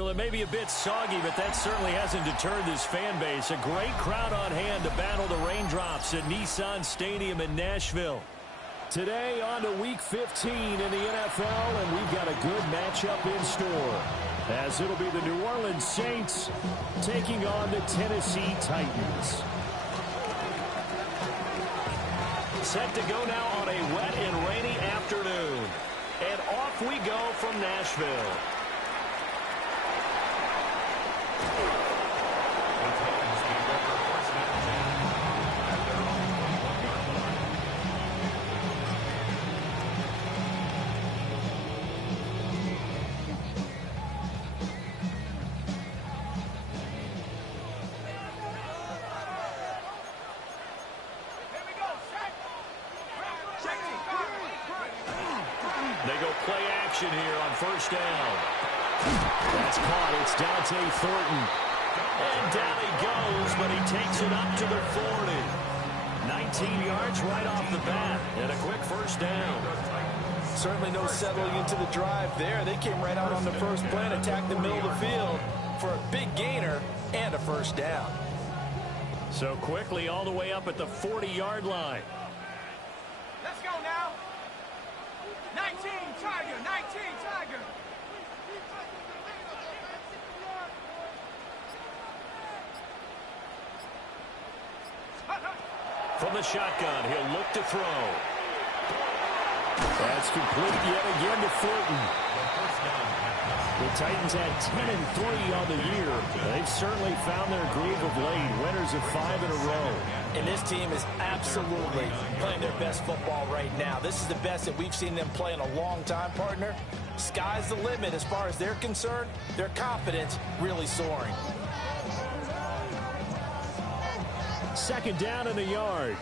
Well, it may be a bit soggy, but that certainly hasn't deterred this fan base. A great crowd on hand to battle the raindrops at Nissan Stadium in Nashville. Today on to Week 15 in the NFL, and we've got a good matchup in store, as it'll be the New Orleans Saints taking on the Tennessee Titans. Set to go now on a wet and rainy afternoon. And off we go from Nashville. They go play action here on first down. That's caught. It's Dante Thornton. And down he goes, but he takes it up to the 40. 19 yards right off the bat, and a quick first down. Certainly no settling into the drive there. They came right out on the first play and attacked the middle of the field for a big gainer and a first down. So quickly all the way up at the 40-yard line. Let's go now. 19 Tiger, 19 Tiger. From the shotgun, he'll look to throw. That's complete yet again to Thornton. The Titans had 10-3 on the year. They've certainly found their groove of late. Winners of 5 in a row. And this team is absolutely playing their best football right now. This is the best that we've seen them play in a long time, partner. Sky's the limit as far as they're concerned. Their confidence really soaring. Second down in the yard.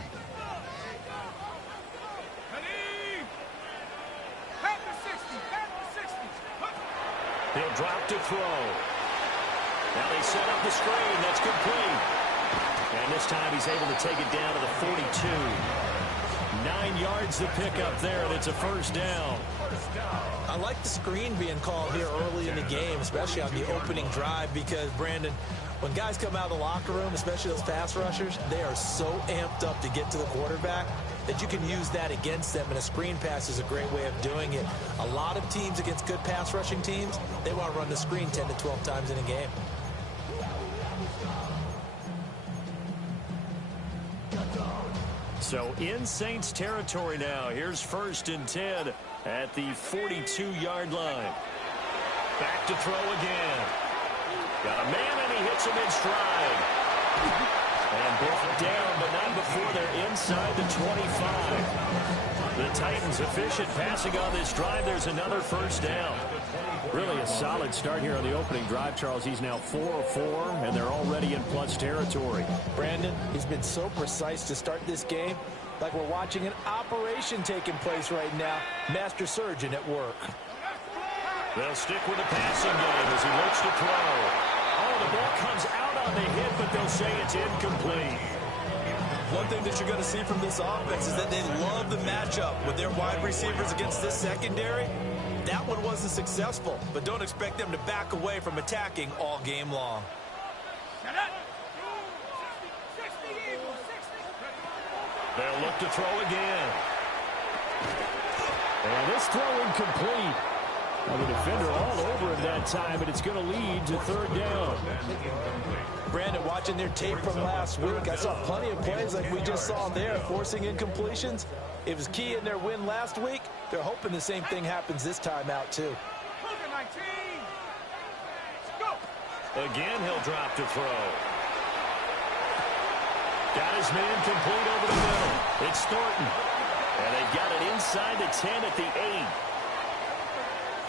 He'll drop to throw. Now they set up the screen. That's complete. And this time he's able to take it down to the 42. 9 yards to pick up there, and it's a first down. I like the screen being called here early in the game, especially on the opening drive, because, Brandon, when guys come out of the locker room, especially those pass rushers, they are so amped up to get to the quarterback that you can use that against them, and a screen pass is a great way of doing it. A lot of teams against good pass rushing teams, they want to run the screen 10 to 12 times in a game. So in Saints territory now. Here's 1st and 10 at the 42-yard line. Back to throw again. Got a man, and he hits him in stride. And brought down, but not before they're inside the 25. The Titans efficient passing on this drive. There's another first down. Really a solid start here on the opening drive, Charles. He's now 4 of 4, and they're already in plus territory. Brandon, he's been so precise to start this game, like we're watching an operation taking place right now. Master surgeon at work. They'll stick with the passing game as he looks to throw. Oh, the ball comes out on the hit, but they'll say it's incomplete. One thing that you're going to see from this offense is that they love the matchup with their wide receivers against this secondary. That one wasn't successful, but don't expect them to back away from attacking all game long. They'll look to throw again. And this throw incomplete. The defender all over him that time, and it's going to lead to 3rd down. Brandon, watching their tape from last week, I saw plenty of plays like we just saw there, forcing incompletions. It was key in their win last week. They're hoping the same thing happens this time out, too. Again, he'll drop to throw. Got his man complete over the middle. It's Thornton. And they've got it inside the 10 at the 8.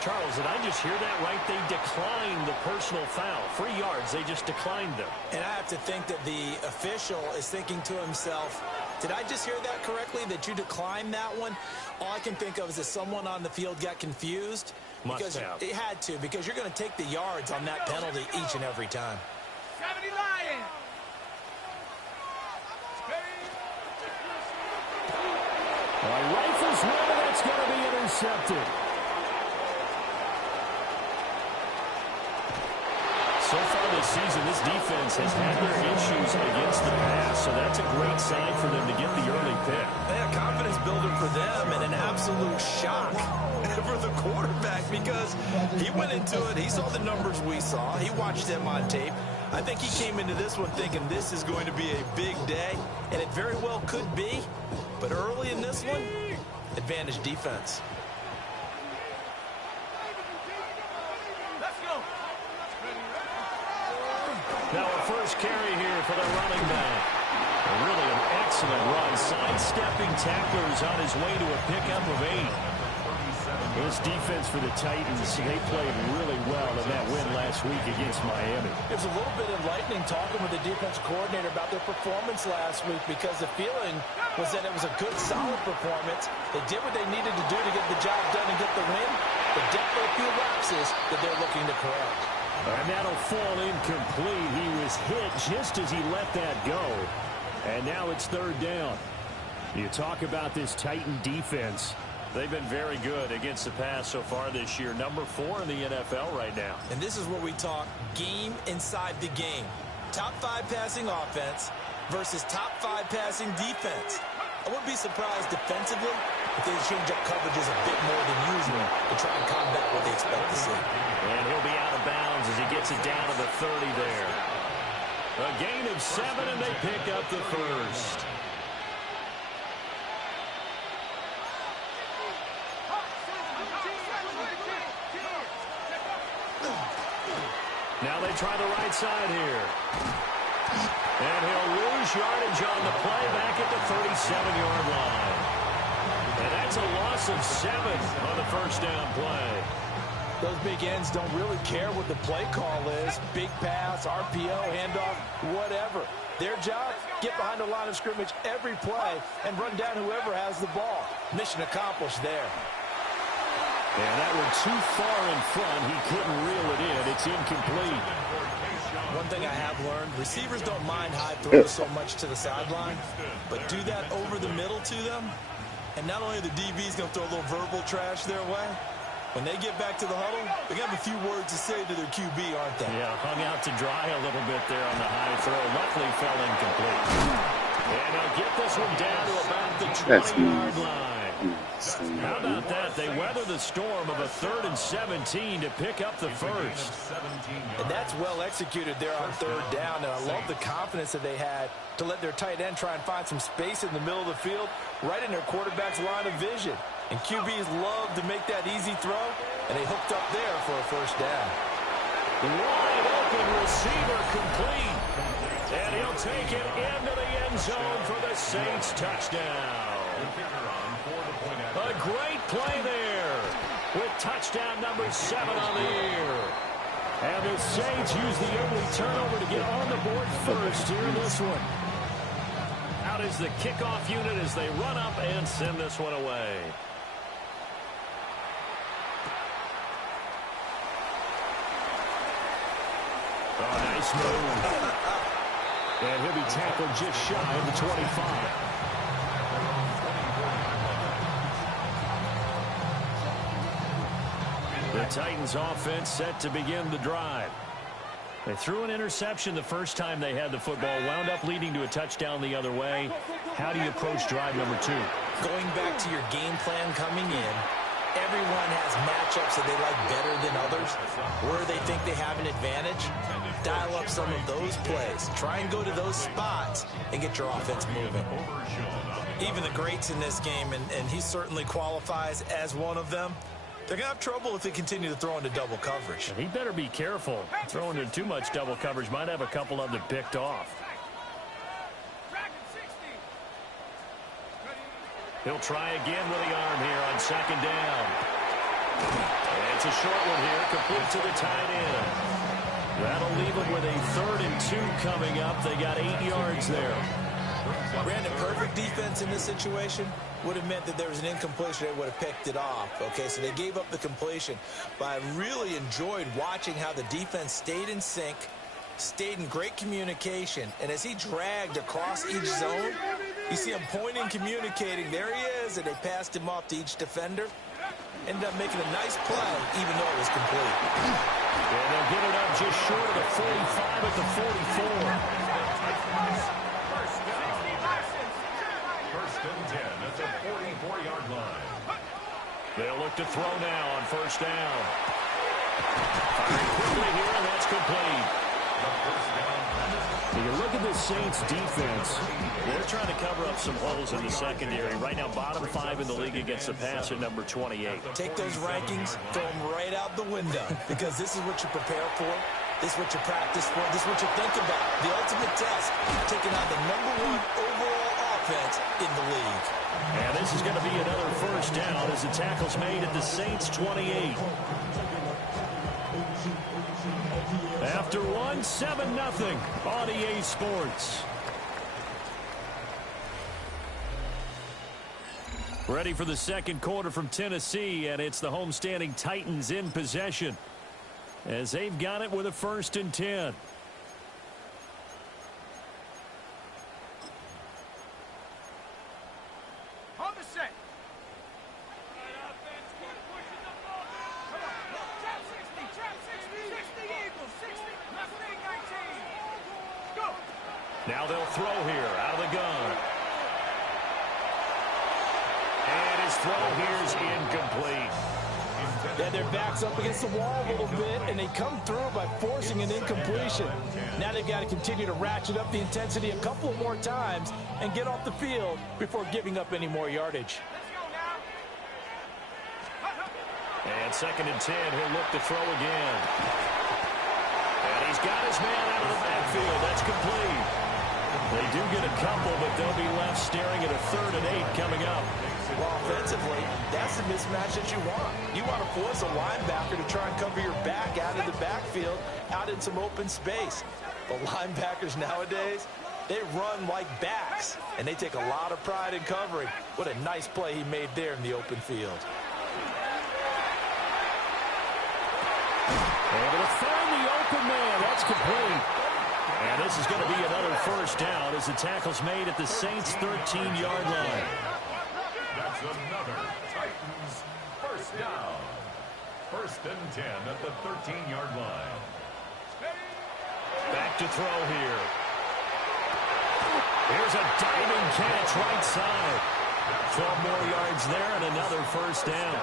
Charles, did I just hear that right? They declined the personal foul. 3 yards, they just declined them. And I have to think that the official is thinking to himself, did I just hear that correctly, that you declined that one? All I can think of is that someone on the field got confused. Must have. It had to, because you're going to take the yards on that penalty each and every time. 70 Lions. Rifles one, and that's going to be intercepted. season, this defense has had their issues against the pass, so that's a great sign for them to get the early pick. Yeah, confidence builder for them and an absolute shock for the quarterback because he went into it. He saw the numbers we saw. He watched them on tape. I think he came into this one thinking this is going to be a big day, and it very well could be. But early in this one, advantage defense. Let's go. Now a first carry here for the running back. Really an excellent run, sidestepping tacklers on his way to a pickup of 8. This defense for the Titans, they played really well in that win last week against Miami. It was a little bit enlightening talking with the defense coordinator about their performance last week because the feeling was that it was a good, solid performance. They did what they needed to do to get the job done and get the win, but definitely a few lapses that they're looking to correct. And that'll fall incomplete. He was hit just as he let that go. And now it's third down. You talk about this Titan defense. They've been very good against the pass so far this year. Number 4 in the NFL right now. And this is where we talk game inside the game. Top 5 passing offense versus top 5 passing defense. I wouldn't be surprised defensively if they change up coverages a bit more than usual to try and combat what they expect to see. And he'll be out of bounds as he gets it down to the 30 there. A gain of 7, and they pick up the first. Now they try the right side here. And he'll lose yardage on the play back at the 37-yard line. And that's a loss of 7 on the first down play. Those big ends don't really care what the play call is. Big pass, RPO, handoff, whatever. Their job, get behind the line of scrimmage every play and run down whoever has the ball. Mission accomplished there. And that one too far in front. He couldn't reel it in. It's incomplete. One thing I have learned, receivers don't mind high throws so much to the sideline, but do that over the middle to them, and not only are the DBs going to throw a little verbal trash their way, when they get back to the huddle, they're going to have a few words to say to their QB, aren't they? Yeah, hung out to dry a little bit there on the high throw. Luckily fell incomplete. And they'll get this one down to about the 20-yard line. How about that? They weather the storm of a 3rd and 17 to pick up the first. And that's well executed there on 3rd down, and I love the confidence that they had to let their tight end try and find some space in the middle of the field, right in their quarterback's line of vision. And QBs love to make that easy throw, and they hooked up there for a first down. Wide open receiver complete. And he'll take it into the end zone for the Saints touchdown. A great play there with touchdown number 7 on the year. And the Saints use the early turnover to get on the board first here in this one. Out is the kickoff unit as they run up and send this one away. Oh, nice move. And he'll be tackled just shy of the 25. The Titans offense set to begin the drive. They threw an interception the first time they had the football, wound up leading to a touchdown the other way. How do you approach drive number 2? Going back to your game plan coming in, everyone has matchups that they like better than others, where they think they have an advantage. Dial up some of those plays. Try and go to those spots and get your offense moving. Even the greats in this game, and he certainly qualifies as one of them, they're going to have trouble if they continue to throw into double coverage. He better be careful. Throwing into too much double coverage might have a couple of them picked off. He'll try again with the arm here on 2nd down. And it's a short one here, complete to the tight end. That'll leave them with a 3rd and 2 coming up. They got 8 yards there. Brandon, perfect defense in this situation would have meant that there was an incompletion. They would have picked it off. Okay, so they gave up the completion. But I really enjoyed watching how the defense stayed in sync, stayed in great communication. And as he dragged across each zone, you see him pointing, communicating. There he is, and they passed him off to each defender. ended up making a nice play, even though it was complete. And they'll get it up just short of the 45 at the 44. First and 10 at the 44-yard line. They'll look to throw now on first down. Firing quickly here, and that's complete. You look at the Saints defense. They're trying to cover up some holes in the secondary. Right now, bottom 5 in the league against the pass at number 28. Take those rankings, throw them right out the window, because this is what you prepare for. This is what you practice for. This is what you think about. The ultimate test, taking on the #1 overall offense in the league. And this is going to be another first down as the tackle's made at the Saints 28. After one, 7-0 on EA Sports. Ready for the second quarter from Tennessee, and it's the homestanding Titans in possession as they've got it with a 1st and 10. On the set. Trap 60, 60 Eagles, 60, Mustang 19. Go. Now they'll throw here out of the gun. And his throw here's incomplete. Yeah, their back's up against the wall a little bit, and they come through by forcing an incompletion. Now they've got to continue to ratchet up the intensity a couple of more times and get off the field before giving up any more yardage. Let's go now. And 2nd and 10, he'll look to throw again. And he's got his man out of the backfield. That's complete. They do get a couple, but they'll be left staring at a 3rd and 8 coming up. Well, offensively, that's the mismatch that you want. You want to force a linebacker to try and cover your back out of the backfield, out in some open space. But linebackers nowadays, they run like backs, and they take a lot of pride in covering. What a nice play he made there in the open field. Able to find the open man. That's complete. And this is going to be another first down as the tackle's made at the Saints' 13-yard line. That's another Titans first down. 1st and 10 at the 13-yard line. Back to throw here. Here's a diving catch right side. 12 more yards there and another first down.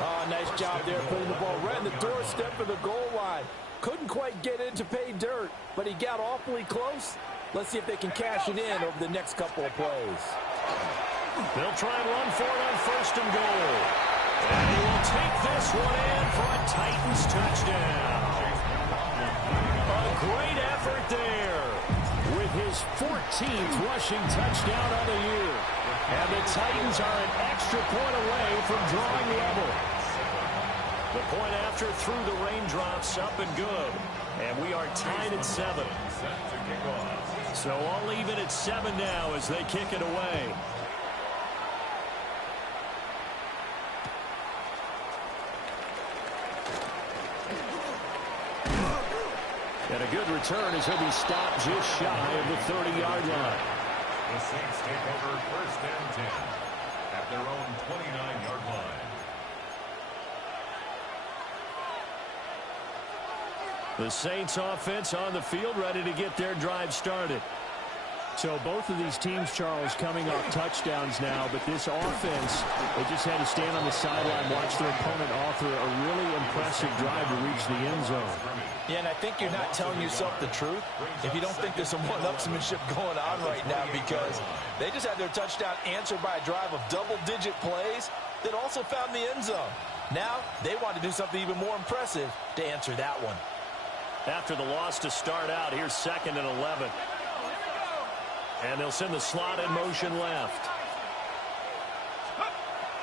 Oh, nice job there putting the ball right in the doorstep of the goal line. Couldn't quite get in to pay dirt, but he got awfully close. Let's see if they can cash it in over the next couple of plays. They'll try and run for it on 1st and goal. And he will take this one in for a Titans touchdown. A great effort there with his 14th rushing touchdown of the year. And the Titans are an extra point away from drawing level. The point after through the raindrops, up and good. And we are tied at 7. So all even at 7 now as they kick it away. And a good return as he'll be stopped just shy of the 30-yard line. The Saints take over 1st and 10 at their own 29-yard line. The Saints offense on the field, ready to get their drive started. So both of these teams, Charles, coming off touchdowns now, but this offense, they just had to stand on the sideline, watch their opponent author a really impressive drive to reach the end zone. Yeah, and I think you're not telling yourself the truth if you don't think there's some one-upsmanship going on right now, because they just had their touchdown answered by a drive of double-digit plays that also found the end zone. Now they want to do something even more impressive to answer that one. After the loss to start out, here's 2nd and 11. And they'll send the slot in motion left.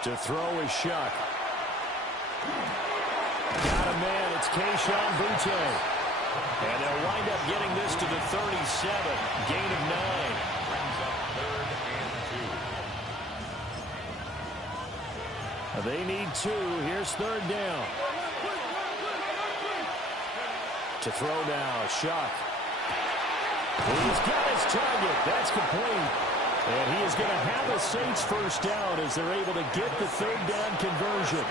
To throw is Shuck. Got a man, it's Kayshon Boutte. And they'll wind up getting this to the 37. Gain of 9. Brings up 3rd and 2. They need 2. Here's 3rd down. To throw now, Shuck. He's got his target. That's complete. And he is going to have a Saints first down as they're able to get the 3rd down conversion.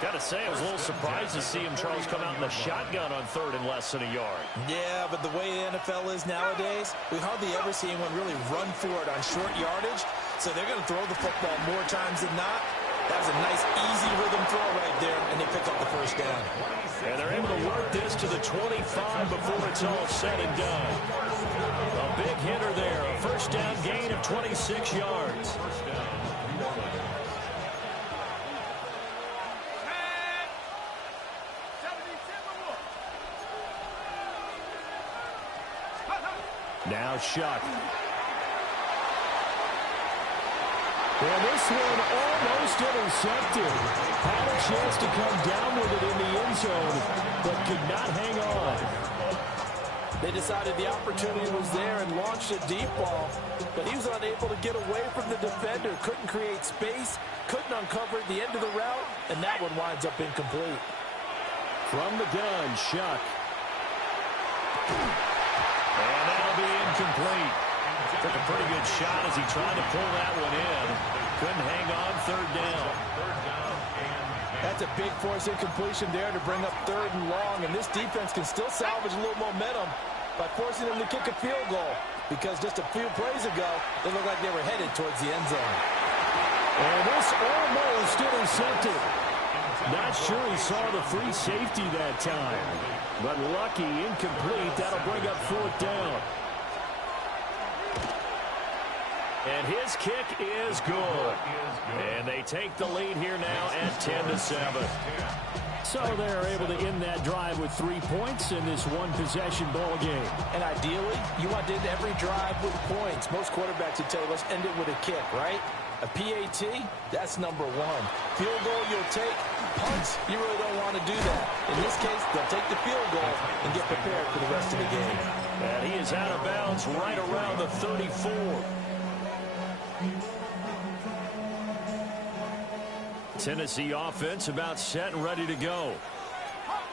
Got to say, I was a little surprised to see him, Charles, come out in the shotgun on third and less than a yard. Yeah, but the way the NFL is nowadays, we hardly ever see anyone really run for it on short yardage. So they're going to throw the football more times than not. That was a nice, easy rhythm throw right there, and they pick up the first down. And they're able to work this to the 25 before it's all said and done. A big hitter there. A first down gain of 26 yards. Now Shuck. And this one almost intercepted. Had a chance to come down with it in the end zone, but could not hang on. They decided the opportunity was there and launched a deep ball, but he was unable to get away from the defender, couldn't create space, couldn't uncover the end of the route, and that one winds up incomplete. From the gun, Shuck. And that'll be incomplete. Took a pretty good shot as he tried to pull that one in. Couldn't hang on third down. That's a big force incompletion there to bring up third and long, and this defense can still salvage a little momentum by forcing them to kick a field goal, because just a few plays ago, they looked like they were headed towards the end zone. And this almost intercepted. Not sure he saw the free safety that time, but lucky, incomplete. That'll bring up fourth down. And his kick is good. And they take the lead here now at 10-7. So they're able to end that drive with 3 points in this one-possession ball game. And ideally, you want to end every drive with points. Most quarterbacks would tell you, let's end it with a kick, right? A PAT, that's number one. Field goal you'll take. Punts, you really don't want to do that. In this case, they'll take the field goal and get prepared for the rest of the game. And he is out of bounds right around the 34. Tennessee offense about set and ready to go.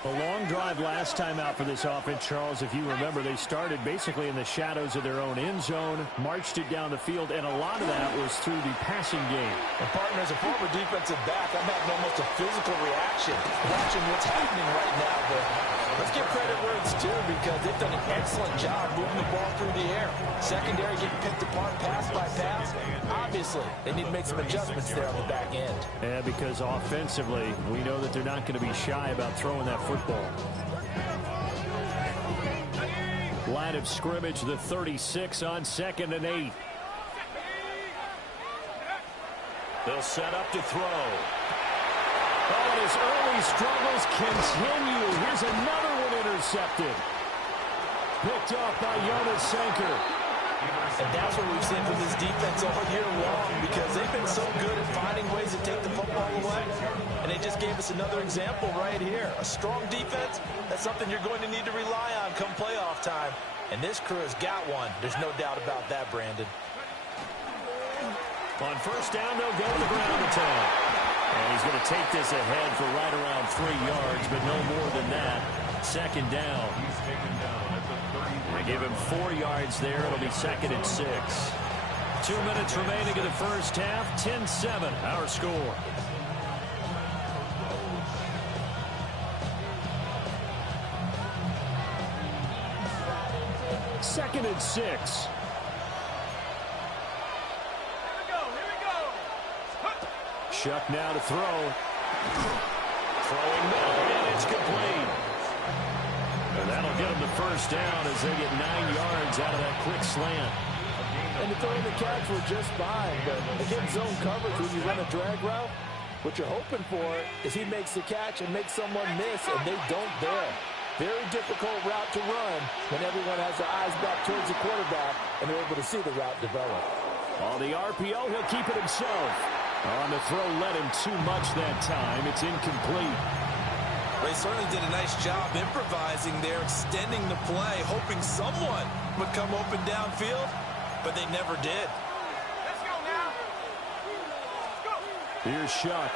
A long drive last time out for this offense, Charles. If you remember, they started basically in the shadows of their own end zone, marched it down the field, and a lot of that was through the passing game. And partner, as a former defensive back, I'm having almost a physical reaction watching what's happening right now. But let's give credit where it's due, because they've done an excellent job moving the ball through the air. Secondary getting picked apart pass by pass. Obviously, they need to make some adjustments there on the back end. Yeah, because offensively, we know that they're not going to be shy about throwing that football. Line of scrimmage, the 36 on 2nd and 8. They'll set up to throw. Oh, and his early struggles continue. Here's another one intercepted. Picked off by Jonas Sanker. And that's what we've seen from this defense all year long, because they've been so good at finding ways to take the football away. And they just gave us another example right here. A strong defense, that's something you're going to need to rely on come playoff time. And this crew has got one. There's no doubt about that, Brandon. On first down, they'll go to the ground attack. And he's going to take this ahead for right around 3 yards, but no more than that. Second down. He's taken down at the 30. They give him 4 yards there. It'll be 2nd and 6. 2 minutes remaining in the first half. 10-7, our score. Second and 6. Here we go. Shuck now to throw. Throwing middle, and it's complete. And that'll get them the first down as they get 9 yards out of that quick slant. And the throw and the catch were just fine, but again, zone coverage when you run a drag route, what you're hoping for is he makes the catch and makes someone miss, and they don't there. Very difficult route to run when everyone has their eyes back towards the quarterback and they're able to see the route develop. On the RPO, he'll keep it himself. On the throw, led him too much that time. It's incomplete. They certainly did a nice job improvising there, extending the play, hoping someone would come open downfield, but they never did. Let's go now. Let's go. Here's Shuck.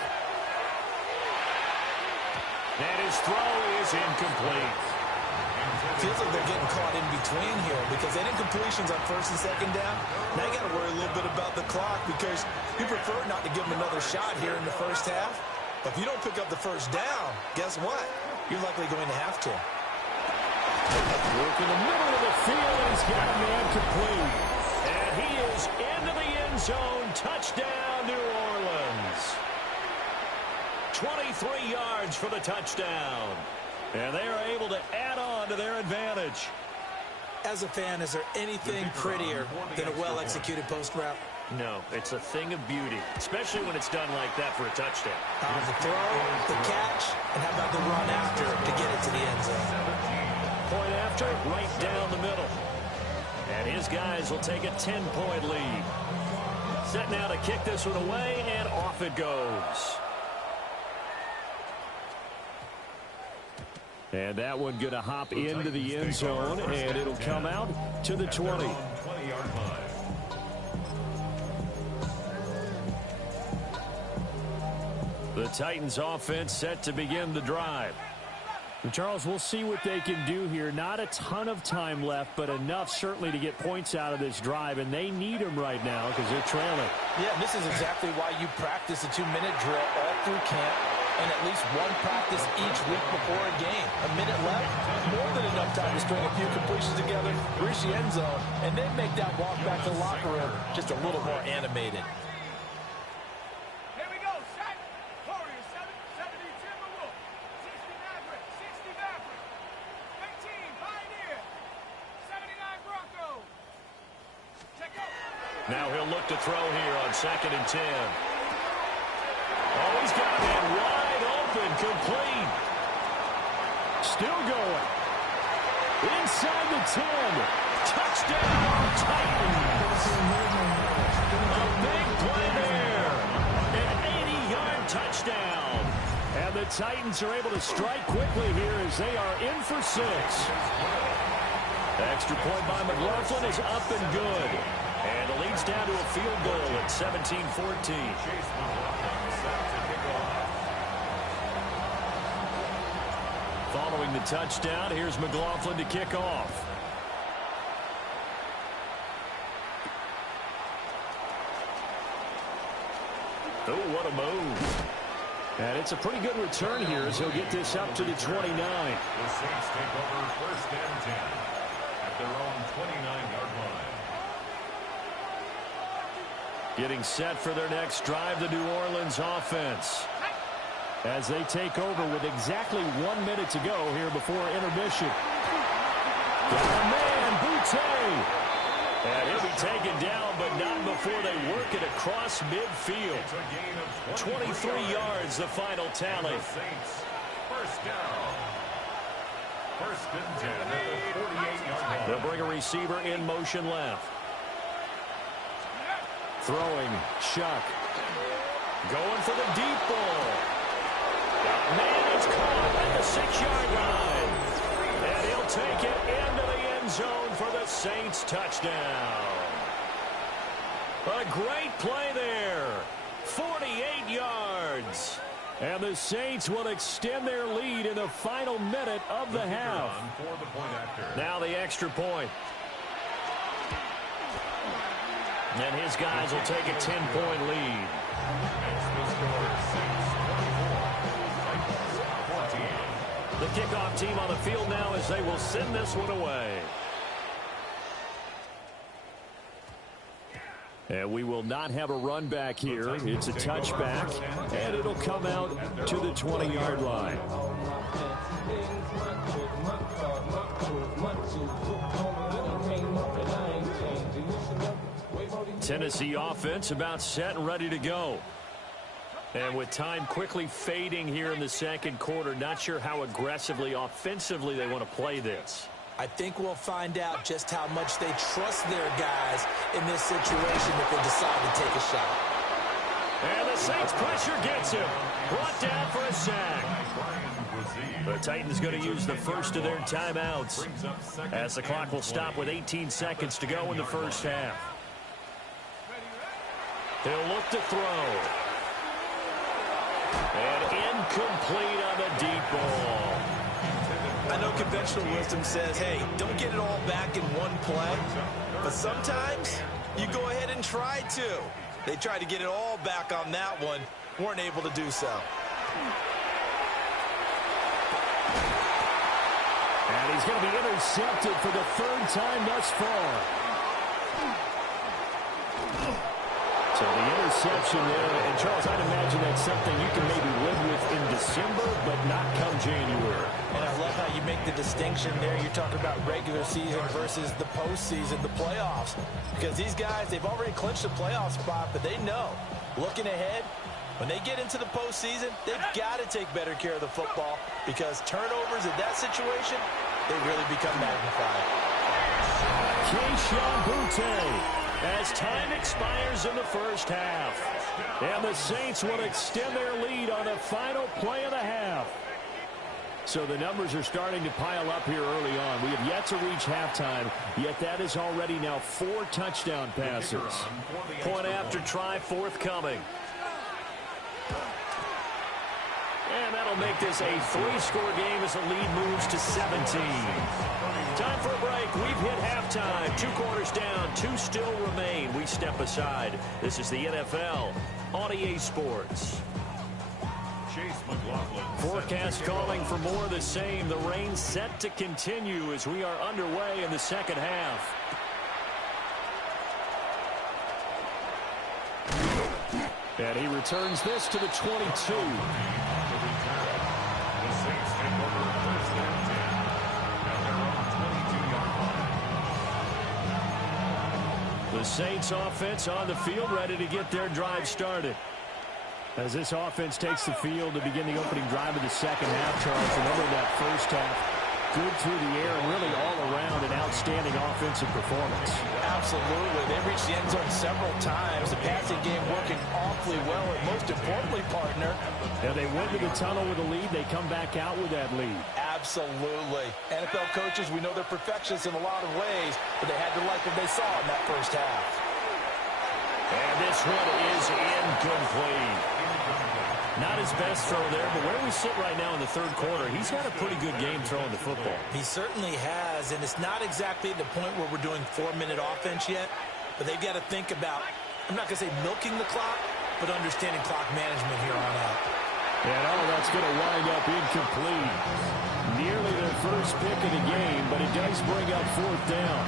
And his throw is incomplete. Feels like they're getting caught in between here because they didn't completions on first and second down. Now you got to worry a little bit about the clock because you prefer not to give them another shot here in the first half. But if you don't pick up the first down, guess what? You're likely going to have to. Work in the middle of the field, and he's got a man complete. And he is into the end zone. Touchdown, New Orleans. 23 yards for the touchdown. And they are able to add on to their advantage. As a fan, is there anything prettier than a well-executed post route? No, it's a thing of beauty, especially when it's done like that for a touchdown. The throw, the catch, and how about the run after to get it to the end zone? Point after, right down the middle. And his guys will take a 10-point lead. Set now to kick this one away, and off it goes. And that one going to hop into the end zone, and it'll come out to the 20. The Titans offense set to begin the drive. And Charles, we'll see what they can do here. Not a ton of time left, but enough certainly to get points out of this drive, and they need them right now because they're trailing. Yeah, this is exactly why you practice a 2-minute drill all through camp and at least one practice each week before a game. A minute left, more than enough time to string a few completions together, reach the end zone, and then make that walk back to the locker room just a little more animated. Now he'll look to throw here on 2nd and 10. Oh, he's got a man wide open, complete. Still going. Inside the 10. Touchdown, Titans. A big play there. An 80-yard touchdown. And the Titans are able to strike quickly here as they are in for 6. Extra point by McLaughlin is up and good. And the lead's down to a field goal at 17-14. Following the touchdown, here's McLaughlin to kick off. Oh, what a move. And it's a pretty good return here as he'll get this up to the 29. The Saints take over 1st and 10 at their own 29-yard line. Getting set for their next drive, the New Orleans offense. As they take over with exactly 1 minute to go here before intermission. Got a man, Boutte. And he'll be taken down, but not before they work it across midfield. 23 yards, the final tally. Saints, 1st down. 1st and 10 at the 48-yard line. They'll bring a receiver in motion left. Throwing, Shuck. Going for the deep ball. Man, it's caught at the 6-yard line. And he'll take it into the end zone for the Saints touchdown. A great play there. 48 yards. And the Saints will extend their lead in the final minute of the half. Now the extra point. And his guys will take a 10-point lead. The kickoff team on the field now as they will send this one away. And we will not have a run back here. It's a touchback, and it'll come out to the 20-yard line. Tennessee offense about set and ready to go. And with time quickly fading here in the second quarter, not sure how aggressively, offensively they want to play this. I think we'll find out just how much they trust their guys in this situation if they decide to take a shot. And the Saints pressure gets him. Brought down for a sack. The Titans going to use the first of their timeouts as the clock will stop with 18 seconds to go in the first half. He'll look to throw. And incomplete on the deep ball. I know conventional wisdom says, hey, don't get it all back in one play. But sometimes you go ahead and try to. They tried to get it all back on that one. Weren't able to do so. And he's going to be intercepted for the third time thus far. So the interception there, and Charles, I'd imagine that's something you can maybe live with in December, but not come January. And I love how you make the distinction there. You're talking about regular season versus the postseason, the playoffs. Because these guys, they've already clinched a playoff spot, but they know, looking ahead, when they get into the postseason, they've got to take better care of the football because turnovers in that situation, they really become magnified. Kayshon Boutte as time expires in the first half. And the Saints will extend their lead on the final play of the half. So the numbers are starting to pile up here early on. We have yet to reach halftime, yet that is already now 4 touchdown passes. Point after try forthcoming. And that'll make this a 3-score game as the lead moves to 17. Time for a break. We've hit halftime. 2 quarters down. 2 still remain. We step aside. This is the NFL on EA Sports. Chase McLaughlin. Forecast calling for more of the same. The rain set to continue as we are underway in the second half. And he returns this to the 22. The Saints take over first and 10 at their own 22-yard line. The Saints offense on the field ready to get their drive started. As this offense takes the field to begin the opening drive of the second half, Charles, remember that first half, good through the air and really all around an outstanding offensive performance. Absolutely. They reached the end zone several times. The passing game working awfully well, and most importantly, partner. Yeah, they went to the tunnel with a lead. They come back out with that lead. Absolutely. NFL coaches, we know they're perfectionists in a lot of ways, but they had to like what they saw in that first half. And this one is incomplete. Not his best throw there, but where we sit right now in the third quarter, he's had a pretty good game throwing the football. He certainly has, and it's not exactly the point where we're doing 4-minute offense yet, but they've got to think about, I'm not going to say milking the clock, but understanding clock management here on out. And all that's going to wind up incomplete. Nearly their first pick of the game, but it does bring up 4th down.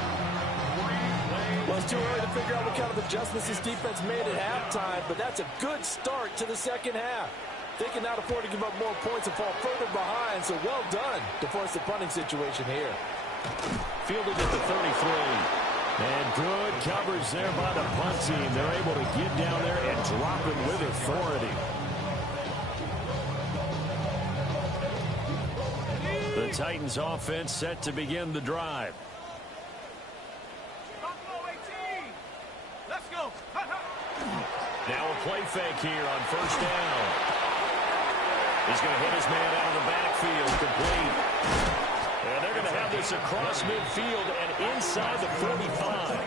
Well, it's too early to figure out what kind of adjustments this defense made at halftime, but that's a good start to the second half. They can not afford to give up more points and fall further behind, so well done to force the punting situation here. Fielded at the 33. And good coverage there by the punt team. They're able to get down there and drop it with authority. The Titans offense set to begin the drive. Now a play fake here on first down. He's going to hit his man out of the backfield, complete. And they're going to have this across midfield and inside the 45.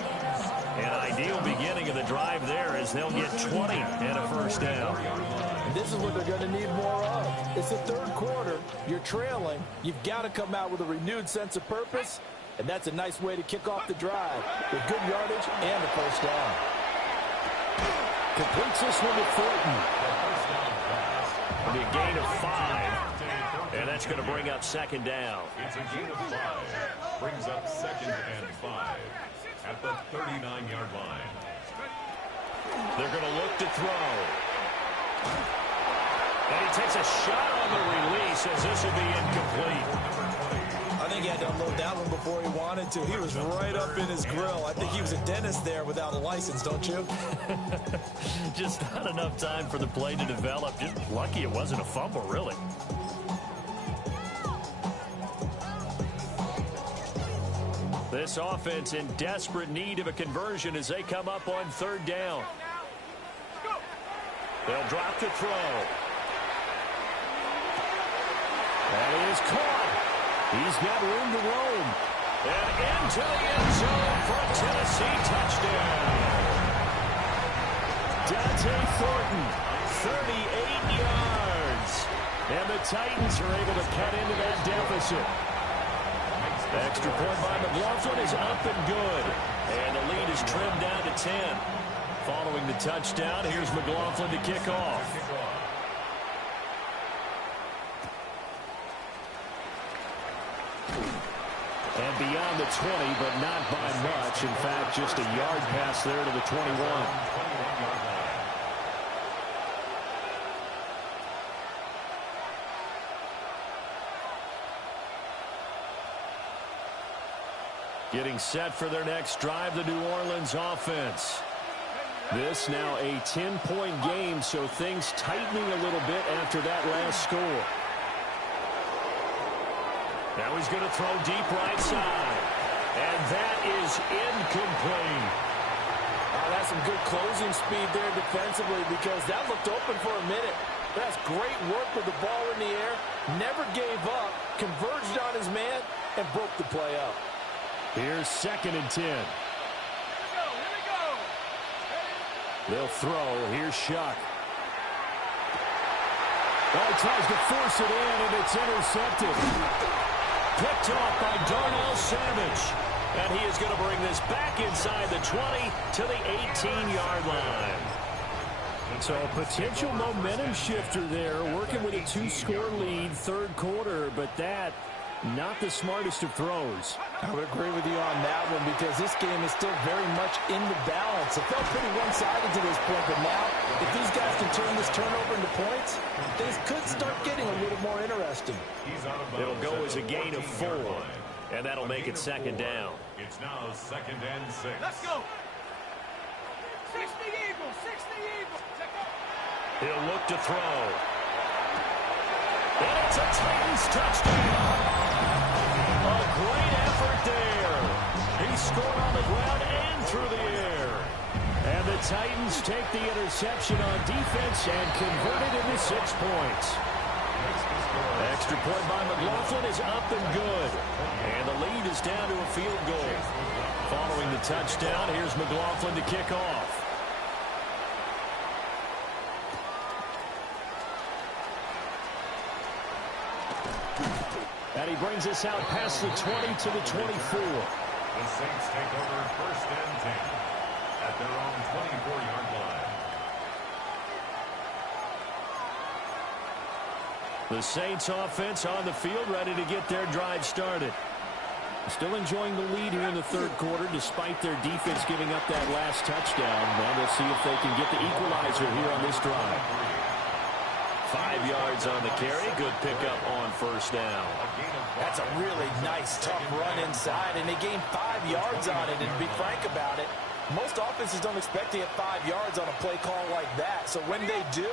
An ideal beginning of the drive there as they'll get 20 and a first down. And this is what they're going to need more of. It's the third quarter. You're trailing. You've got to come out with a renewed sense of purpose, and that's a nice way to kick off the drive with good yardage and a first down. Completes this one to Thornton. It'll be a gain of 5. And that's going to bring up second down. It's a gain of 5. Brings up 2nd and 5 at the 39-yard line. They're going to look to throw. And he takes a shot on the release as this will be incomplete. I think he had to unload that one before he wanted to. He was right up in his grill. I think he was a dentist there without a license, don't you? Just not enough time for the play to develop. Just lucky it wasn't a fumble, really. This offense in desperate need of a conversion as they come up on third down. They'll drop to throw. That is caught. He's got room to roam. And into the end zone for a Tennessee touchdown. Dante Thornton, 38 yards. and the Titans are able to cut into that deficit. Extra point by McLaughlin is up and good. And the lead is trimmed down to 10. Following the touchdown, here's McLaughlin to kick off. beyond the 20, but not by much. In fact, just a yard pass there to the 21. Getting set for their next drive, the New Orleans offense. This now a 10-point game, so things tightening a little bit after that last score. Now he's going to throw deep right side. And that is incomplete. That's some good closing speed there defensively because that looked open for a minute. That's great work with the ball in the air. Never gave up, converged on his man, and broke the play up. Here's 2nd and 10. Here we go. They'll throw. Here's Shuck. Oh, he tries to force it in, and it's intercepted. Picked off by Darnell Savage. And he is going to bring this back inside the 20 to the 18-yard line. So a potential momentum shifter there, working with a 2-score lead, third quarter, but that not the smartest of throws. I would agree with you on that one because this game is still very much in the balance. It felt pretty one-sided to this point, but now if these guys can turn this turnover into points, things could start getting a little more interesting. It'll go as a gain of 4, and that'll make it 2nd down. It's now 2nd and 6. Let's go. 60 Eagles, 60 Eagles. He'll look to throw. And it's a Titans touchdown. A great effort there. He scored on the ground and through the air. And the Titans take the interception on defense and convert it into 6 points. Extra point by McLaughlin is up and good. And the lead is down to a field goal. Following the touchdown, here's McLaughlin to kick off. And he brings us out past the 20 to the 24. The Saints take over 1st and 10 at their own 24-yard line. The Saints offense on the field, ready to get their drive started. Still enjoying the lead here in the third quarter, despite their defense giving up that last touchdown. Now we'll see if they can get the equalizer here on this drive. 5 yards on the carry. Good pickup on 1st down. That's a really nice, tough run inside, and they gained 5 yards on it. And to be frank about it, most offenses don't expect to get 5 yards on a play call like that. So when they do,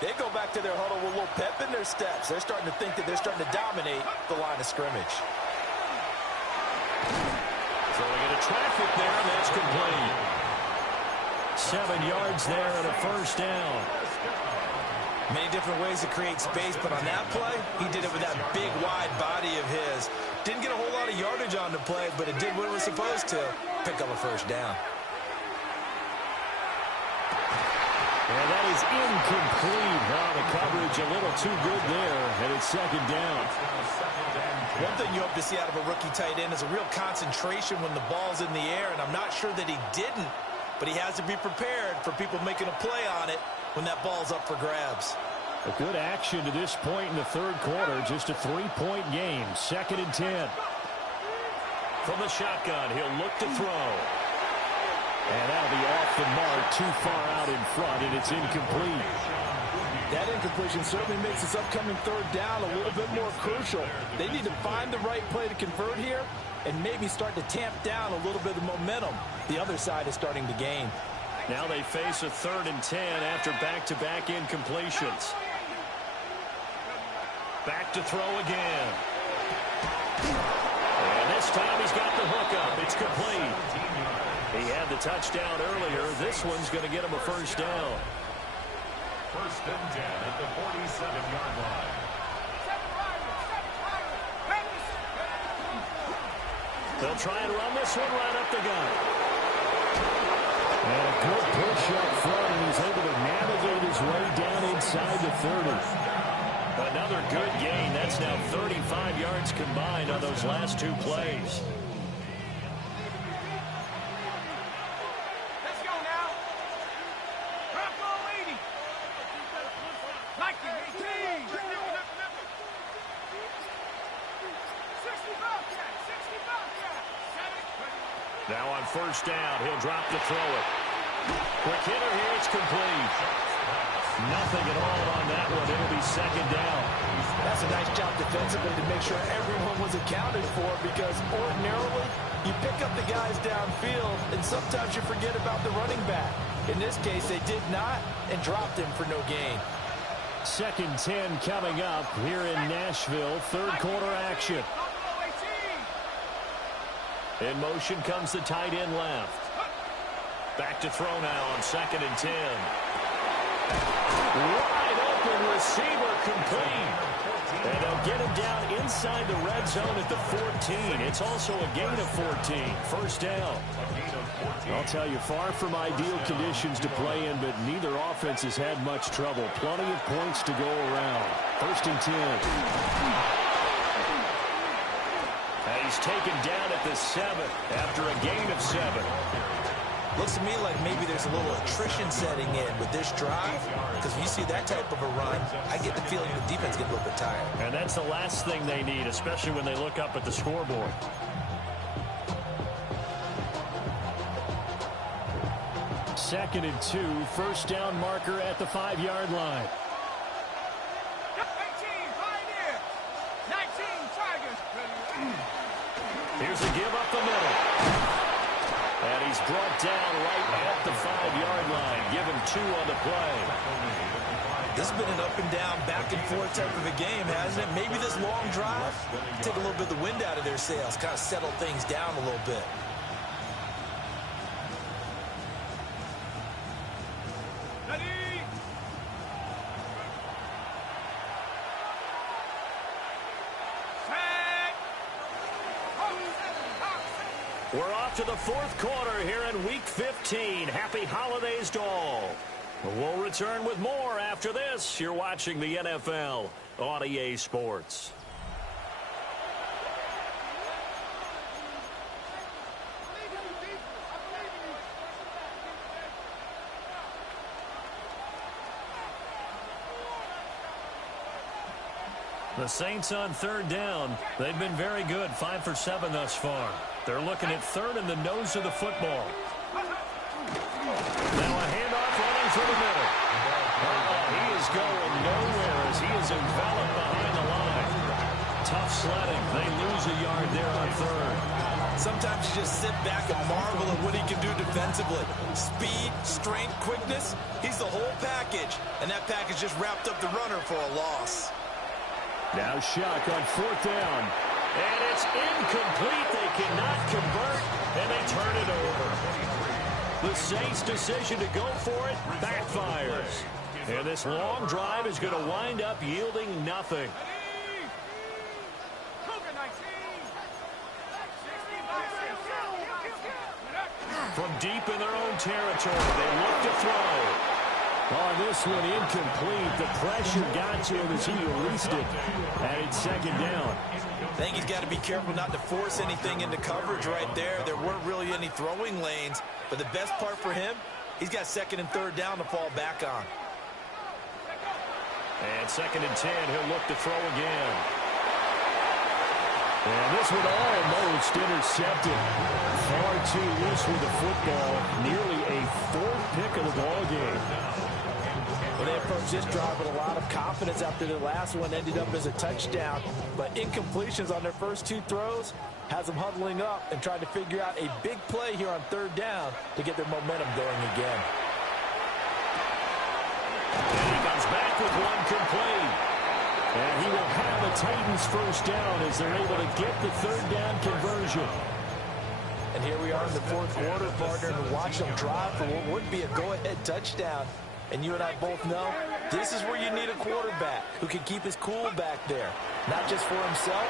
they go back to their huddle with a little pep in their steps. They're starting to think that they're starting to dominate the line of scrimmage. Throwing into traffic there, and that's complete. 7 yards there and a 1st down. Many different ways to create space, but on that play, he did it with that big, wide body of his. Didn't get a whole lot of yardage on the play, but it did what it was supposed to, pick up a 1st down. And that is incomplete. Now the coverage a little too good there, and it's 2nd down. One thing you hope to see out of a rookie tight end is a real concentration when the ball's in the air, and I'm not sure that he didn't, but he has to be prepared for people making a play on it when that ball's up for grabs. A good action to this point in the third quarter. Just a 3-point game. 2nd and 10. From the shotgun, he'll look to throw. And that'll be off the mark, too far out in front, and it's incomplete. That incompletion certainly makes this upcoming 3rd down a little bit more crucial. They need to find the right play to convert here and maybe start to tamp down a little bit of momentum the other side is starting to gain. Now they face a 3rd and 10 after back-to-back incompletions. Back to throw again. And this time he's got the hook up. It's complete. He had the touchdown earlier. This one's going to get him a 1st down. 1st and 10 at the 47-yard line. They'll try and run this one right up the gut. And a good push up front, and he's able to navigate his way down inside the 30. Another good gain. That's now 35 yards combined on those last 2 plays. Let's go now. Bronco 80. Nike 18. 65, 65. first down. He'll drop to throw it. Quick hitter here. It's complete. Nothing at all on that one. It'll be second down. That's a nice job defensively to make sure everyone was accounted for, because ordinarily you pick up the guys downfield and sometimes you forget about the running back. In this case, they did not and dropped him for no gain. 2nd 10 coming up here in Nashville. Third quarter action. In motion comes the tight end left. Back to throw now on 2nd and 10. Wide open receiver, complete. And they'll get him down inside the red zone at the 14. It's also a gain of 14. First down. I'll tell you, far from ideal conditions to play in, but neither offense has had much trouble. Plenty of points to go around. 1st and 10. And he's taken down at the 7 after a gain of 7. Looks to me like maybe there's a little attrition setting in with this drive, because when you see that type of a run, I get the feeling the defense gets a little bit tired. And that's the last thing they need, especially when they look up at the scoreboard. Second and 2, first down marker at the 5-yard line. 18, Pioneer. 19, Tigers. Here's a give up the middle. And he's brought down right at the 5-yard line. Give him 2 on the play. This has been an up and down, back and forth type of a game, hasn't it? Maybe this long drive, take a little bit of the wind out of their sails, kind of settle things down a little bit. We're off to the 4th quarter here in Week 15. Happy holidays to all. We'll return with more after this. You're watching the NFL on EA Sports. The Saints on 3rd down. They've been very good, 5 for 7 thus far. They're looking at 3rd in the nose of the football. Now a handoff running through the middle. He is going nowhere as he is enveloped behind the line. Tough sledding. They lose a yard there on 3rd. Sometimes you just sit back and marvel at what he can do defensively. Speed, strength, quickness. He's the whole package. And that package just wrapped up the runner for a loss. Now Shock on 4th down. And it's incomplete. They cannot convert, and they turn it over. The Saints' decision to go for it backfires. And this long drive is going to wind up yielding nothing. From deep in their own territory, they look to throw. On this one, incomplete. The pressure got to him as he released it. And it's 2nd down. I think he's got to be careful not to force anything into coverage right there. There weren't really any throwing lanes. But the best part for him, he's got 2nd and 3rd down to fall back on. And 2nd and 10, he'll look to throw again. And this one almost intercepted. Far too loose with the football. Nearly a 4th pick of the ball game. Well, they approached this drive with a lot of confidence after the last one ended up as a touchdown. But incompletions on their first 2 throws has them huddling up and trying to figure out a big play here on 3rd down to get their momentum going again. And he comes back with one complete. And he will have a Titans first down as they're able to get the 3rd down conversion. And here we are in the 4th quarter, partner, and watch them drive for what would be a go-ahead touchdown. And you and I both know this is where you need a quarterback who can keep his cool back there. Not just for himself,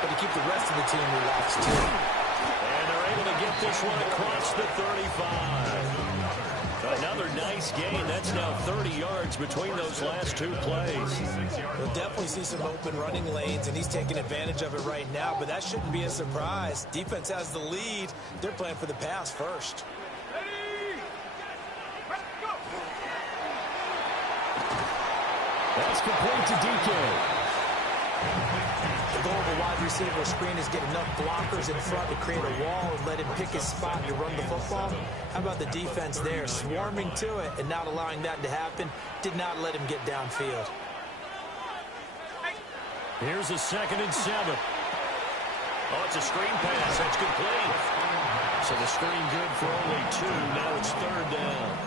but to keep the rest of the team relaxed too. And they're able to get this one across the 35. Another nice gain. That's now 30 yards between those last 2 plays. We'll definitely see some open running lanes, and he's taking advantage of it right now, but that shouldn't be a surprise. Defense has the lead. They're playing for the pass first. That's complete to DK. the goal of a wide receiver screen is get enough blockers in front to create a wall and let him pick his spot to run the football. How about the defense there, swarming to it and not allowing that to happen? Did not let him get downfield. Here's a 2nd and 7. Oh, it's a screen pass. That's complete. So the screen good for only 2. Now it's 3rd down.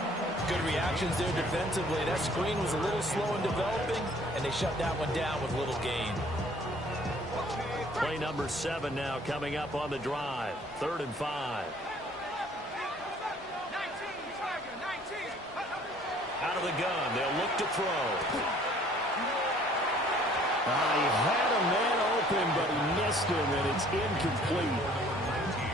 Good reactions there defensively. That screen was a little slow in developing, and they shut that one down with little gain. Play number 7 now coming up on the drive. 3rd and 5. Out of the gun. They'll look to throw. He had a man open, but he missed him, and it's incomplete.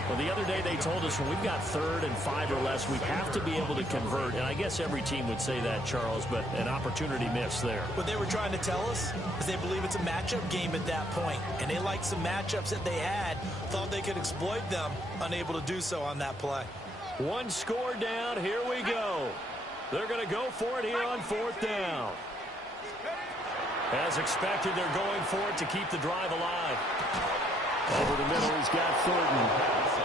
Well, the other day they told us when we've got 3rd and 5 or less, we have to be able to convert. And I guess every team would say that, Charles, but an opportunity missed there. What they were trying to tell us is they believe it's a matchup game at that point, and they liked some matchups that they had, thought they could exploit them, unable to do so on that play. 1 score down. Here we go. They're going to go for it here on 4th down. As expected, they're going for it to keep the drive alive. Over the middle, he's got Thornton.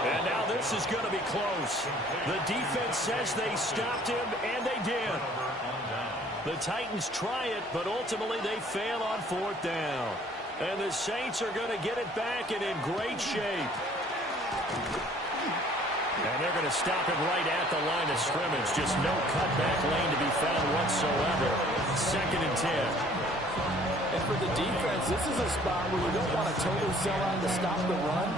And now this is going to be close. The defense says they stopped him, and they did. The Titans try it, but ultimately they fail on 4th down. And the Saints are going to get it back and in great shape. And they're going to stop him right at the line of scrimmage. Just no cutback lane to be found whatsoever. 2nd and 10. And for the defense, this is a spot where you don't want to totally sell out to stop the run,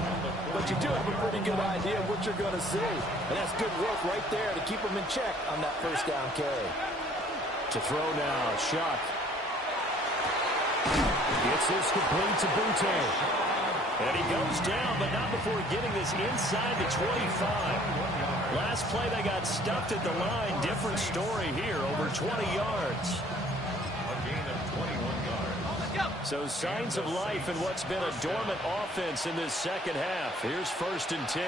but you do have a pretty good idea of what you're going to see. And that's good work right there to keep them in check on that 1st down carry. To throw now, Shock. Gets this complete to Butte. And he goes down, but not before getting this inside the 25. Last play, they got stuffed at the line. Different story here, over 20 yards. So signs of life in what's been a dormant offense in this 2nd half. Here's 1st and 10.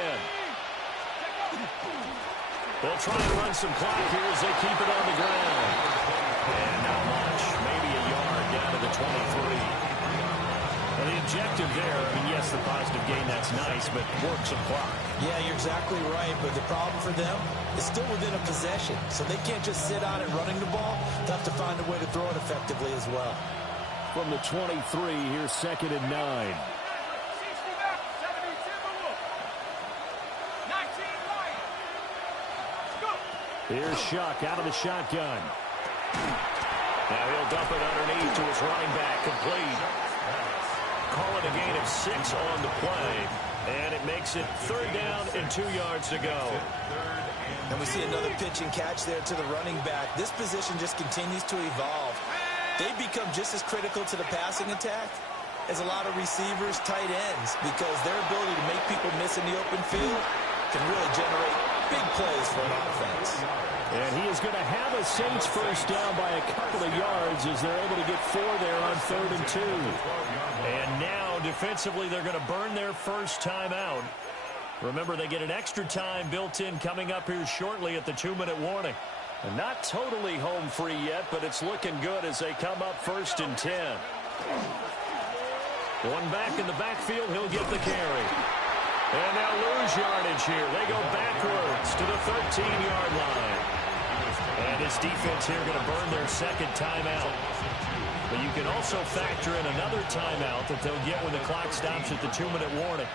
They'll try to run some clock here as they keep it on the ground. And not much, maybe a yard down to the 23. Well, the objective there, I mean, yes, the positive gain, that's nice, but work some clock. Yeah, you're exactly right, but the problem for them is still within a possession, so they can't just sit on it running the ball. They'll have to find a way to throw it effectively as well. From the 23, here's 2nd and 9. Here's Shock out of the shotgun. Now he'll dump it underneath to his running back, complete. Call it a gain of 6 on the play, and it makes it 3rd down and 2 yards to go. And we see another pitch and catch there to the running back. This position just continues to evolve. They become just as critical to the passing attack as a lot of receivers, tight ends, because their ability to make people miss in the open field can really generate big plays for an offense. And he is going to have a Saints 1st down by a couple of yards as they're able to get 4 there on 3rd and 2. And now, defensively, they're going to burn their first time out. Remember, they get an extra time built in coming up here shortly at the 2-minute warning. And not totally home free yet, but it's looking good as they come up 1st and 10. One back in the backfield, he'll get the carry. And they'll lose yardage here. They go backwards to the 13-yard line. And this defense here going to burn their 2nd timeout. But you can also factor in another timeout that they'll get when the clock stops at the 2-minute warning.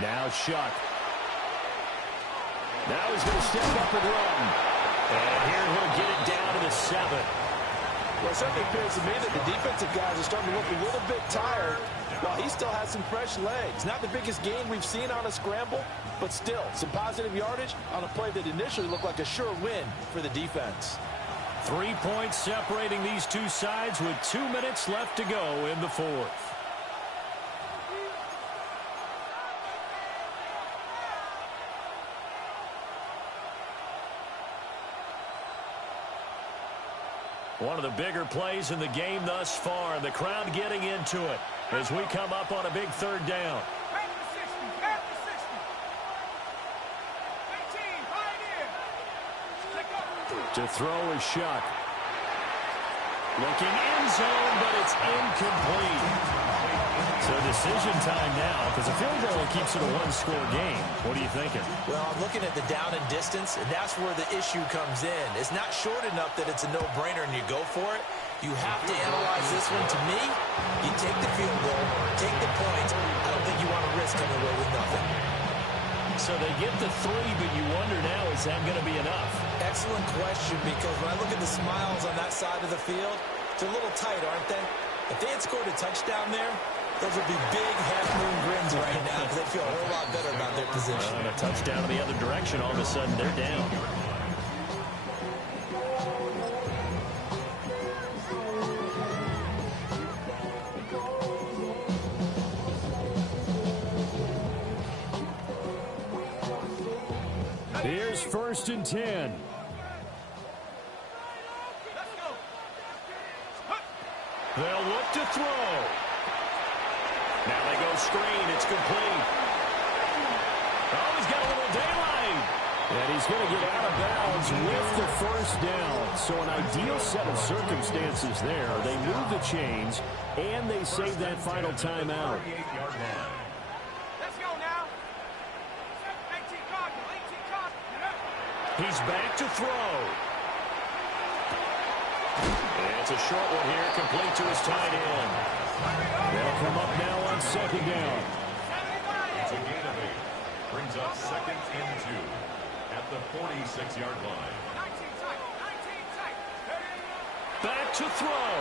Now Shock. Now he's going to step up and run. And here he'll get it down to the 7. Well, it certainly appears to me that the defensive guys are starting to look a little bit tired while he still has some fresh legs. Not the biggest gain we've seen on a scramble, but still some positive yardage on a play that initially looked like a sure win for the defense. 3 points separating these two sides with 2 minutes left to go in the 4th. One of the bigger plays in the game thus far, and the crowd getting into it as we come up on a big 3rd down. To throw is Shock. Looking in zone, but it's incomplete. So decision time now, because a field goal keeps it a one-score game. What are you thinking? Well, I'm looking at the down and distance, and that's where the issue comes in. It's not short enough that it's a no-brainer and you go for it. You have to analyze this one. To me, you take the field goal, take the points. I don't think you want to risk coming away with nothing. So they get the 3, but you wonder now, is that going to be enough? Excellent question, because when I look at the smiles on that side of the field, they're a little tight, aren't they? If they had scored a touchdown there, those would be big half-moon grins right now because they feel a whole lot better about their position. A touchdown in the other direction, all of a sudden they're down. Here's 1st and 10. They'll look to throw. Now they go screen. It's complete. Oh, he's got a little daylight. And he's going to get out of bounds with the 1st down. So an ideal set of circumstances there. They move the chains, and they save that final timeout. Let's go now. 18 Cardinal. He's back to throw. And it's a short one here, complete to his tight end. They'll come up now on 2nd down. It's a gain of 8. Brings up 2nd and 2 at the 46-yard line. 19 tight. Back to throw.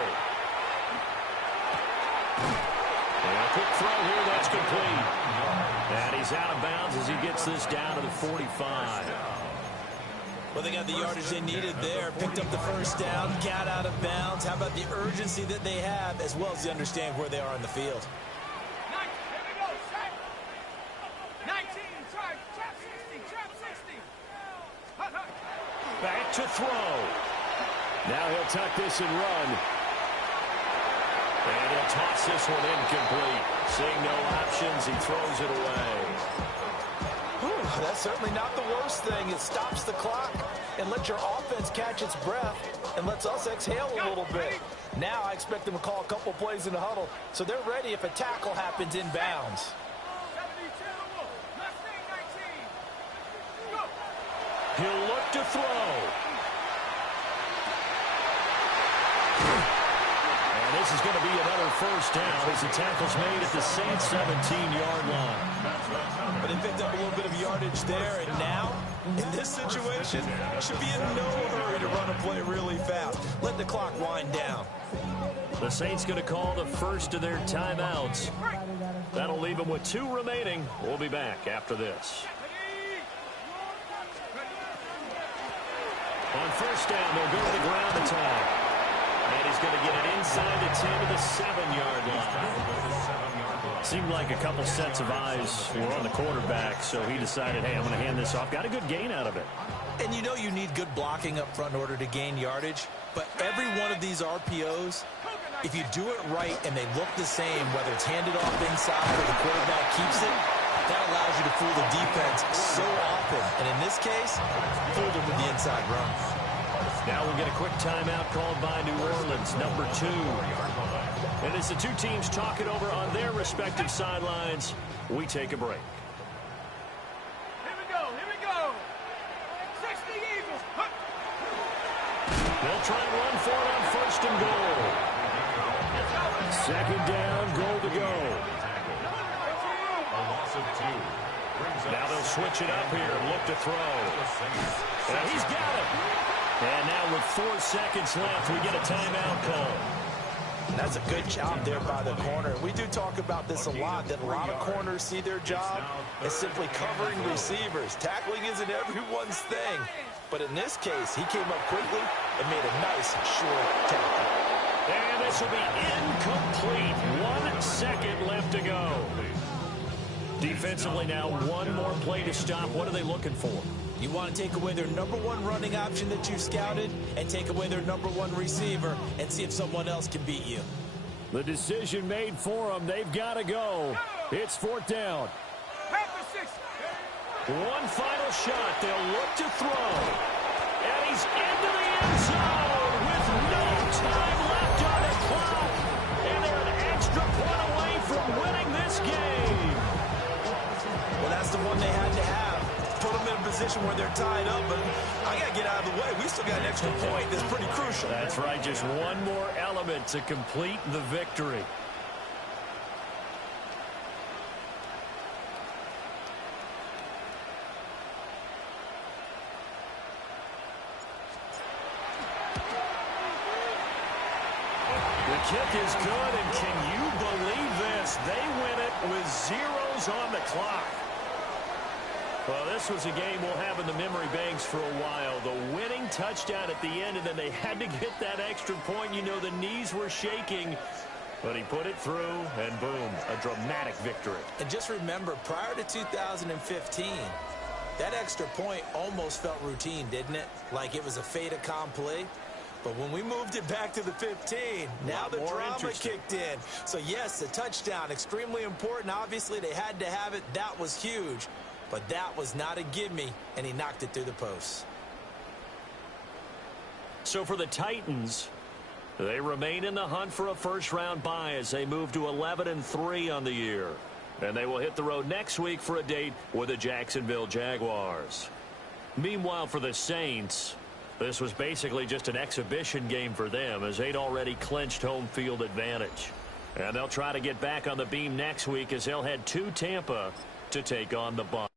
And a quick throw here, that's complete. And he's out of bounds as he gets this down to the 45. Well, they got the yardage they needed there. Picked up the 1st down, got out of bounds. How about the urgency that they have, as well as they understand where they are in the field? 19, here we go, set. 19, tight, trap 60. Back to throw. Now he'll tuck this and run. And he'll toss this one incomplete. Seeing no options, he throws it away. That's certainly not the worst thing. It stops the clock and lets your offense catch its breath and lets us exhale a little bit. Now I expect them to call a couple plays in the huddle so they're ready if a tackle happens in bounds. 72, left thing, 19. Go. He'll look to throw. And this is going to be another 1st down as the tackle's made at the same 17-yard line. But they picked up a little bit of yardage there, and now, in this situation, should be in no hurry to run a play really fast. Let the clock wind down. The Saints going to call the first of their timeouts. That'll leave them with 2 remaining. We'll be back after this. On 1st down, they'll go to the ground attack. And he's going to get it inside the 10 to the 7-yard line. Seemed like a couple sets of eyes were on the quarterback, so he decided, hey, I'm going to hand this off. Got a good gain out of it. And you know you need good blocking up front in order to gain yardage, but every one of these RPOs, if you do it right and they look the same, whether it's handed off inside or the quarterback keeps it, that allows you to fool the defense so often. And in this case, fooled them with the inside run. Now we'll get a quick timeout called by New Orleans, number 2. And as the 2 teams talk it over on their respective sidelines, we take a break. Here we go. 60 Eagles. They'll try and run for it on 1st and goal. 2nd down, goal to go. A loss of 2. Now they'll switch it up here and look to throw. And he's got it. And now with 4 seconds left, we get a timeout call. That's a good job there by the corner. We do talk about this a lot, that a lot of corners see their job as simply covering receivers. Tackling isn't everyone's thing. But in this case, he came up quickly and made a nice, short tackle. And this will be incomplete. 1 second left to go. Defensively now, 1 more play to stop. What are they looking for? You want to take away their number 1 running option that you scouted and take away their number 1 receiver and see if someone else can beat you. The decision made for them. They've got to go. It's 4th down. One final shot. They'll look to throw. And he's into the end zone with no time left them they had to have. Put them in a position where they're tied up, but I got to get out of the way. We still got an extra point that's pretty crucial. That's right, just one more element to complete the victory. The kick is good, and can you believe this? They win it with zeros on the clock. Well, this was a game we'll have in the memory banks for a while. The winning touchdown at the end, and then they had to get that extra point. You know, the knees were shaking, but he put it through, and boom, a dramatic victory. And just remember, prior to 2015, that extra point almost felt routine, didn't it? Like it was a fait accompli. But when we moved it back to the 15, now the drama kicked in. So, yes, the touchdown, extremely important. Obviously, they had to have it. That was huge. But that was not a gimme, and he knocked it through the post. So for the Titans, they remain in the hunt for a first-round bye as they move to 11-3 on the year. And they will hit the road next week for a date with the Jacksonville Jaguars. Meanwhile, for the Saints, this was basically just an exhibition game for them as they'd already clinched home field advantage. And they'll try to get back on the beam next week as they'll head to Tampa to take on the Bucs.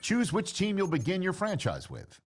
Choose which team you'll begin your franchise with.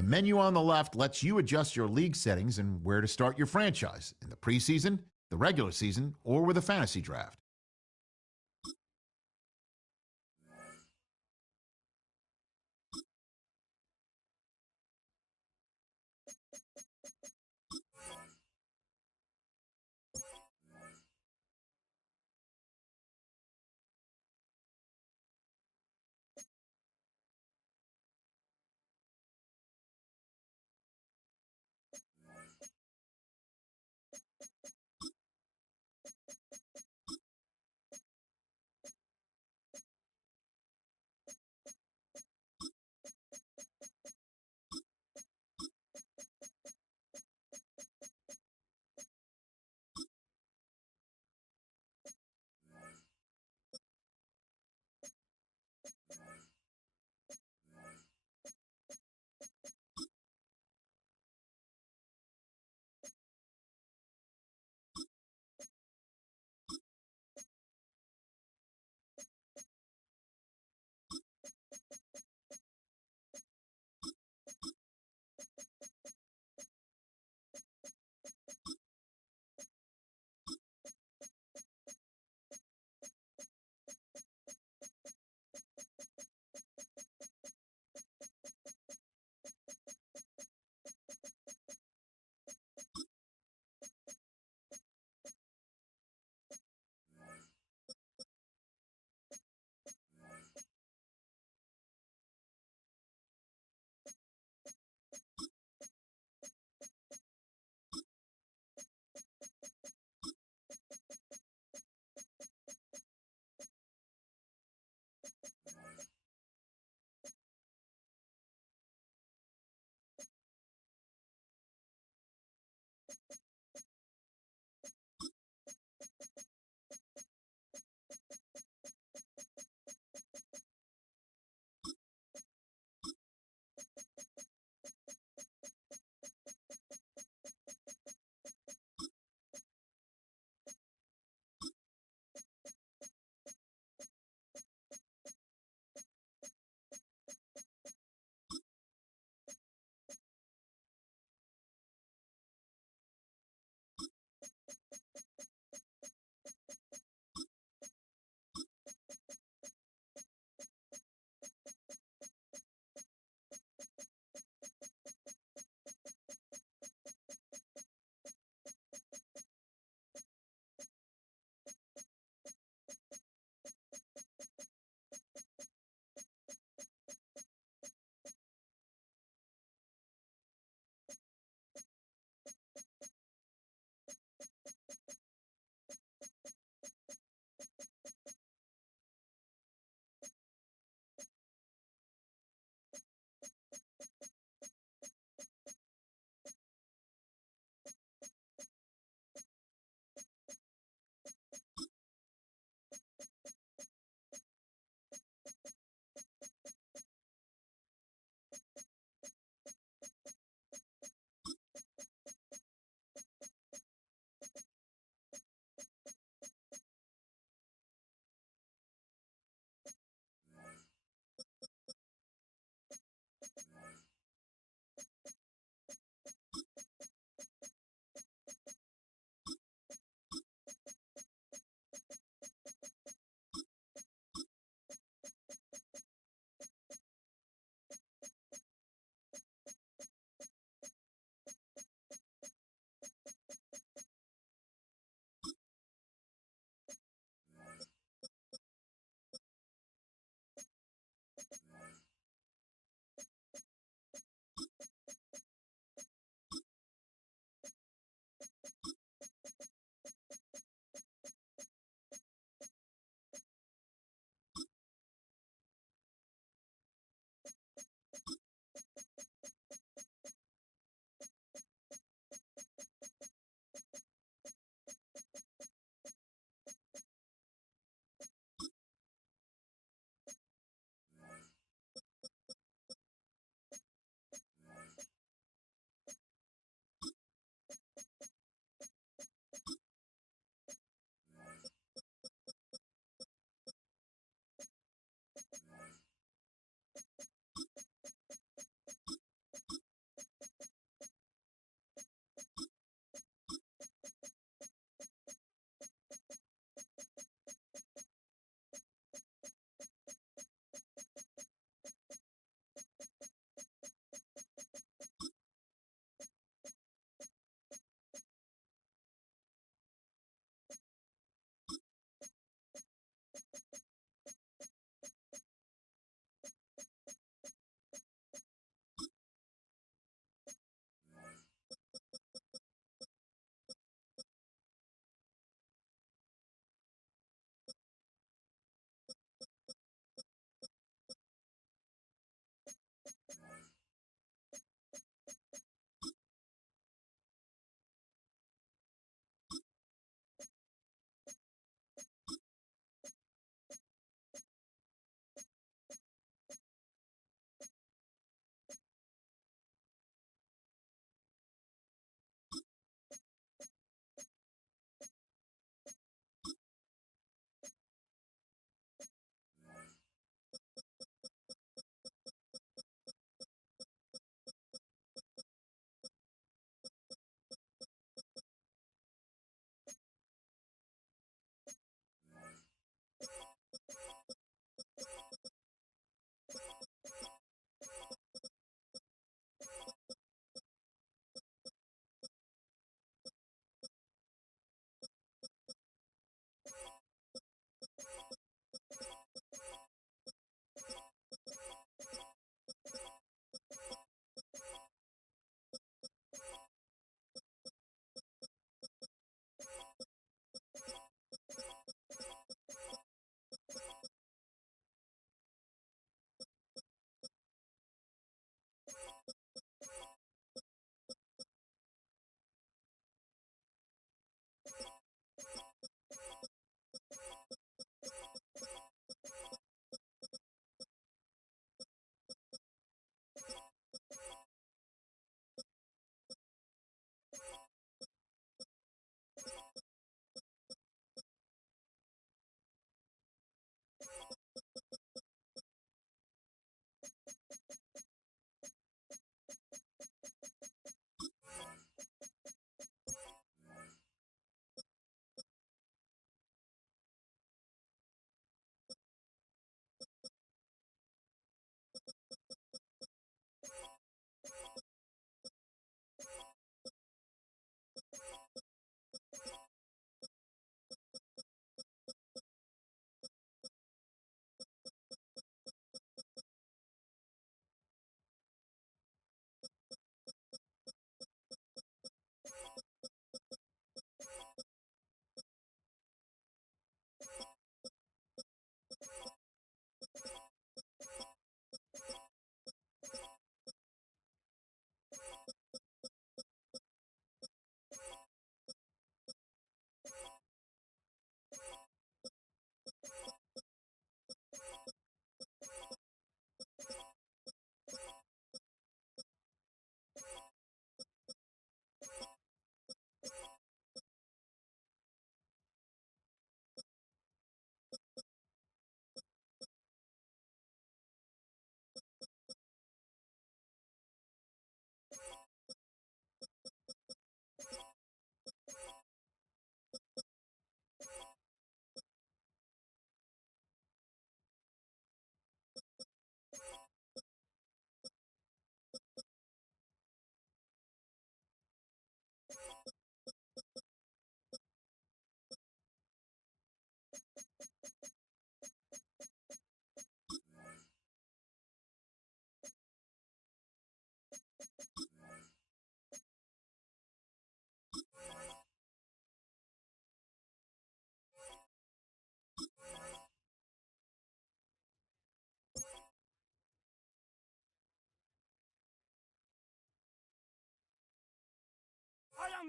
The menu on the left lets you adjust your league settings and where to start your franchise in the preseason, the regular season, or with a fantasy draft.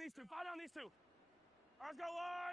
these two. Foul down these two. All right, let's go, Lord.